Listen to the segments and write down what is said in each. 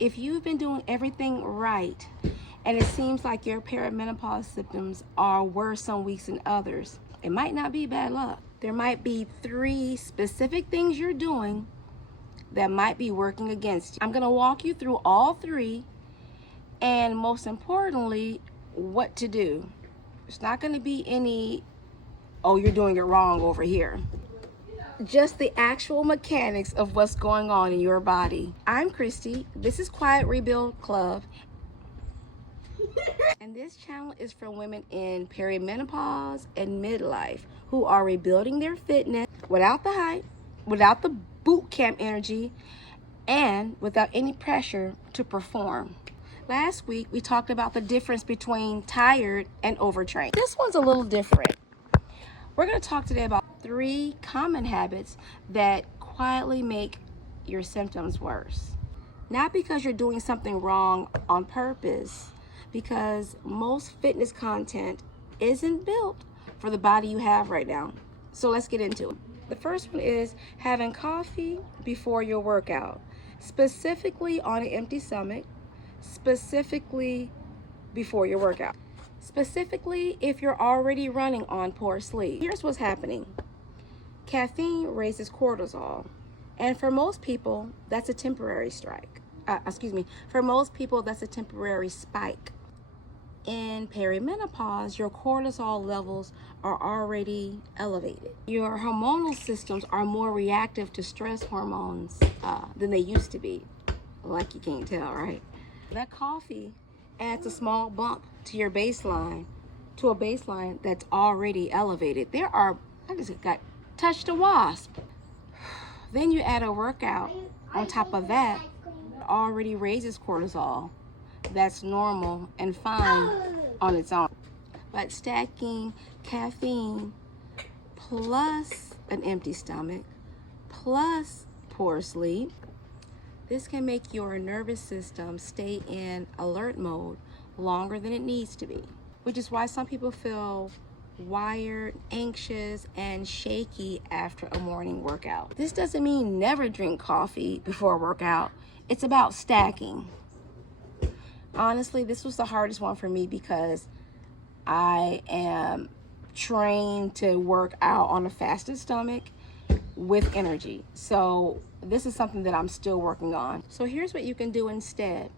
If you've been doing everything right and it seems like your perimenopause symptoms are worse some weeks than others, it might not be bad luck. There might be 3 specific things you're doing that might be working against you. I'm going to walk you through all 3, and most importantly, what to do. It's not going to be any, oh, you're doing it wrong over here. Just the actual mechanics of what's going on in your body. I'm Christy. This is Quiet Rebuild Club. And this channel is for women in perimenopause and midlife who are rebuilding their fitness without the hype, without the boot camp energy, and without any pressure to perform. Last week, we talked about the difference between tired and overtrained. This one's a little different. We're going to talk today about 3 common habits that quietly make your symptoms worse. Not because you're doing something wrong on purpose, because most fitness content isn't built for the body you have right now. So let's get into it. The first one is having coffee before your workout, specifically on an empty stomach, specifically before your workout. Specifically, if you're already running on poor sleep. Here's what's happening. Caffeine raises cortisol, and for most people, that's a temporary For most people, that's a temporary spike. In perimenopause, your cortisol levels are already elevated. Your hormonal systems are more reactive to stress hormones than they used to be. Like you can't tell, right? That coffee adds a small bump to your baseline, to a baseline that's already elevated. I just got touched a wasp. Then you add a workout on top of that, it already raises cortisol. That's normal and fine on its own. But stacking caffeine plus an empty stomach plus poor sleep, this can make your nervous system stay in alert mode longer than it needs to be, which is why some people feel wired, anxious, and shaky after a morning workout. This doesn't mean never drink coffee before a workout. It's about stacking. Honestly, this was the hardest one for me because I am trained to work out on a fasted stomach with energy. So this is something that I'm still working on. So here's what you can do instead.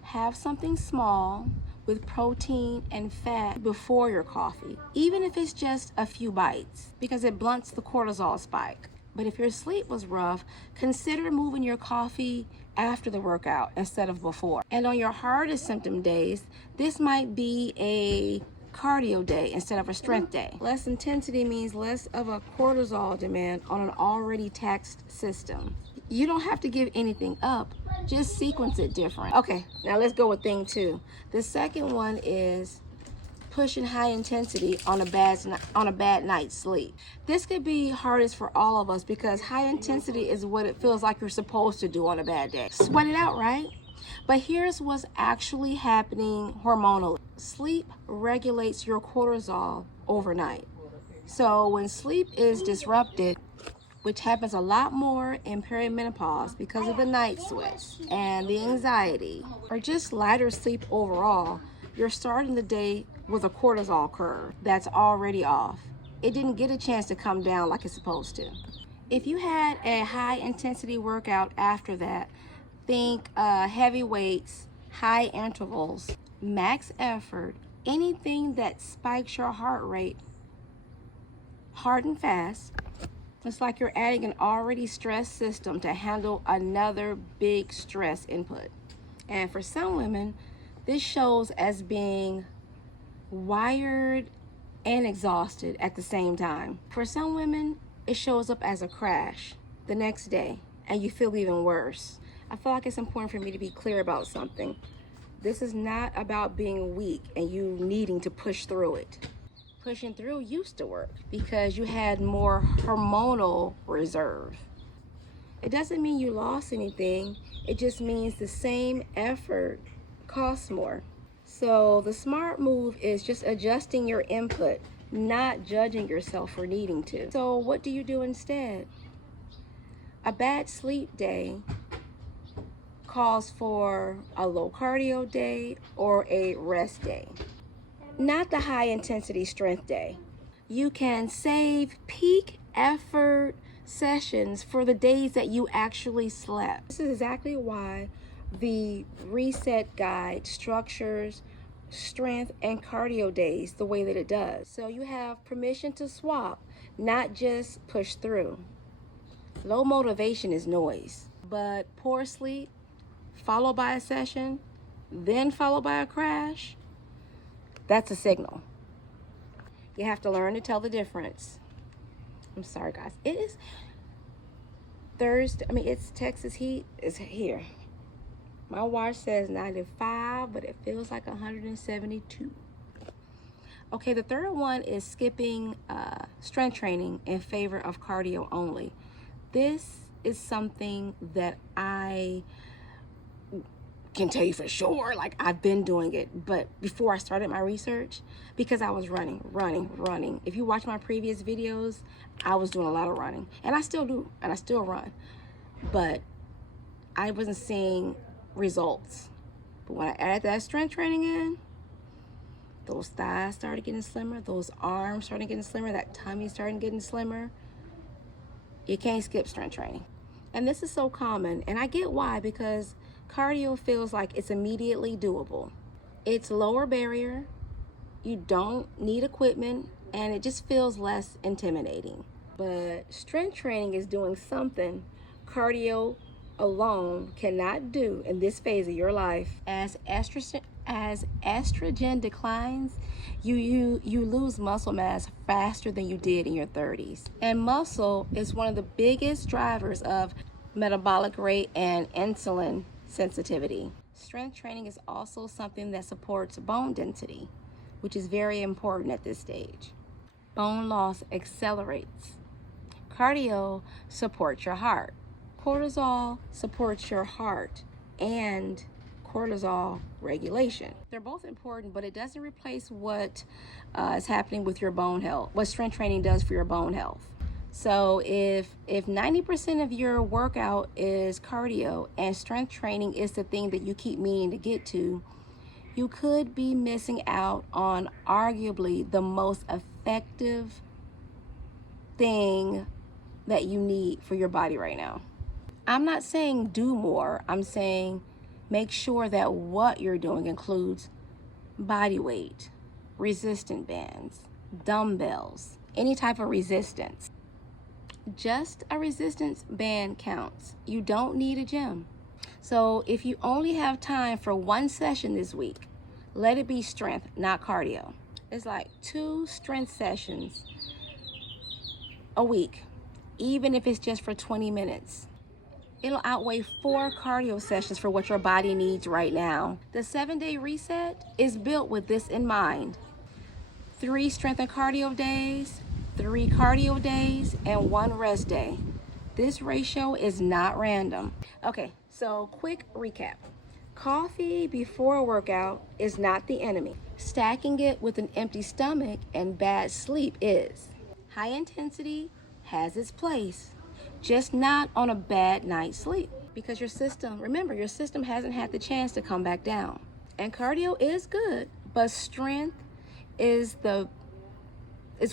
Have something small with protein and fat before your coffee, even if it's just a few bites, because it blunts the cortisol spike. But if your sleep was rough, consider moving your coffee after the workout instead of before. And on your hardest symptom days, this might be a cardio day instead of a strength day. Less intensity means less of a cortisol demand on an already taxed system. You don't have to give anything up, just sequence it different. Okay, now let's go with thing 2. The second one is pushing high intensity on a bad night's sleep. This could be hardest for all of us because high intensity is what it feels like you're supposed to do on a bad day. Sweat it out, right? But here's what's actually happening hormonally. Sleep regulates your cortisol overnight. So when sleep is disrupted, which happens a lot more in perimenopause because of the night sweats and the anxiety, or just lighter sleep overall, you're starting the day with a cortisol curve that's already off. It didn't get a chance to come down like it's supposed to. If you had a high intensity workout after that, think heavy weights, high intervals, max effort, anything that spikes your heart rate hard and fast. It's like you're adding an already stressed system to handle another big stress input. And for some women, this shows as being wired and exhausted at the same time. For some women, it shows up as a crash the next day and you feel even worse. I feel like it's important for me to be clear about something. This is not about being weak and you needing to push through it. Pushing through used to work because you had more hormonal reserve. It doesn't mean you lost anything. It just means the same effort costs more. So the smart move is just adjusting your input, not judging yourself for needing to. So what do you do instead? A bad sleep day calls for a low cardio day or a rest day, not the high intensity strength day. You can save peak effort sessions for the days that you actually slept. This is exactly why the reset guide structures strength and cardio days the way that it does. So you have permission to swap, not just push through. Low motivation is noise, but poor sleep followed by a session, then followed by a crash, that's a signal. You have to learn to tell the difference. I'm sorry, guys. It is Thursday. It's Texas heat is here. My watch says 95, but it feels like 172. Okay, the third one is skipping strength training in favor of cardio only. This is something that I can tell you for sure, like I've been doing it, but before I started my research, because I was running. If you watch my previous videos, I was doing a lot of running, and I still do, and I still run, but I wasn't seeing results. But when I added that strength training in, those thighs started getting slimmer, those arms started getting slimmer, that tummy started getting slimmer. You can't skip strength training. And this is so common, and I get why, because cardio feels like it's immediately doable. It's lower barrier, you don't need equipment, and it just feels less intimidating. But strength training is doing something cardio alone cannot do in this phase of your life. As estrogen declines, you lose muscle mass faster than you did in your 30s. And muscle is one of the biggest drivers of metabolic rate and insulin sensitivity. Strength training is also something that supports bone density, which is very important at this stage. Bone loss accelerates. Cardio supports your heart. Cortisol supports your heart and cortisol regulation. They're both important, but it doesn't replace what is happening with your bone health, what strength training does for your bone health. So if 90% of your workout is cardio and strength training is the thing that you keep meaning to get to, you could be missing out on arguably the most effective thing that you need for your body right now. I'm not saying do more. I'm saying make sure that what you're doing includes body weight, resistance bands, dumbbells, any type of resistance. Just a resistance band counts. You don't need a gym. So if you only have time for one session this week, let it be strength, not cardio. It's like 2 strength sessions a week, even if it's just for 20 minutes. It'll outweigh 4 cardio sessions for what your body needs right now. The 7-day reset is built with this in mind. 3 strength and cardio days, 3 cardio days, and 1 rest day. This ratio is not random. Okay, so quick recap. Coffee before a workout is not the enemy. Stacking it with an empty stomach and bad sleep is. High intensity has its place, just not on a bad night's sleep, because your system hasn't had the chance to come back down. And cardio is good, but strength is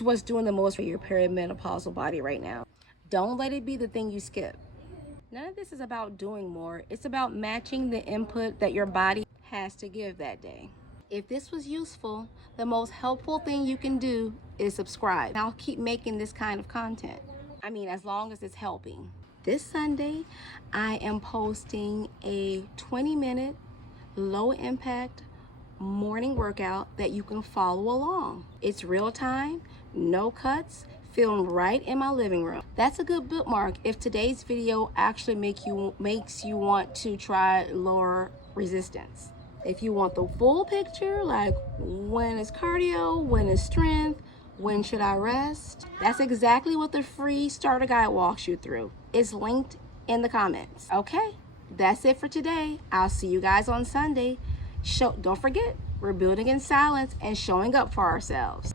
what's doing the most for your perimenopausal body right now. Don't let it be the thing you skip. None of this is about doing more. It's about matching the input that your body has to give that day. If this was useful, the most helpful thing you can do is subscribe. I'll keep making this kind of content. As long as it's helping. This Sunday, I am posting a 20-minute low impact morning workout that you can follow along. It's real time, no cuts, filmed right in my living room. That's a good bookmark if today's video actually makes you want to try lower resistance. If you want the full picture, like when is cardio, when is strength, when should I rest, that's exactly what the free starter guide walks you through. It's linked in the comments. Okay, that's it for today. I'll see you guys on Sunday. Don't forget, we're building in silence and showing up for ourselves.